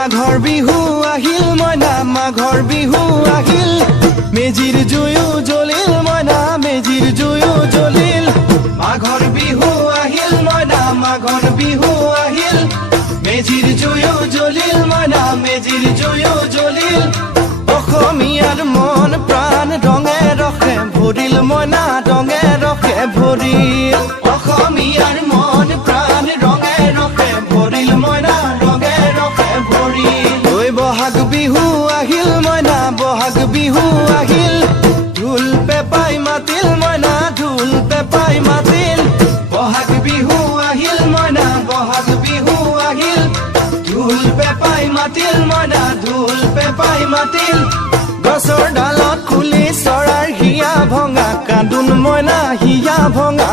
মাঘৰ বিহু আহিল মইনা মাঘৰ বিহু আহিল মেজিৰ জুয়ো জ্বলিল মইনা মেজিৰ জুয়ো জ্বলিল মাঘৰ বিহু আহিল মইনা মাঘৰ বিহু আহিল মেজিৰ জুয়ো জ্বলিল মইনা মেজিৰ জুয়ো জ্বলিল অসমীয়াৰ মন প্ৰাণ ৰঙে ৰসে ভৰিল মইনা ৰঙে ৰসে ভৰিল অসমীয়াৰ মন প্ৰাণ ৰঙে ৰসে ভৰিল মইনা ৰঙে ৰসে ভৰিল ঐ বহাগ বিহু আহিল মইনা বহাগ বিহু আহিল ঢোল পেপাই মাতিল মইনা ঢোল পেপাই মাতিল বহাগ বিহু আহিল মইনা বহাগ বিহু আহিল ঢোল পেপাই মাতিল মইনা ঢোল পেপাই মাতিল গছৰ ডালত খুলি চৰাৰ হিয়া ভঙা কান্দোন মইনা হিয়া ভঙা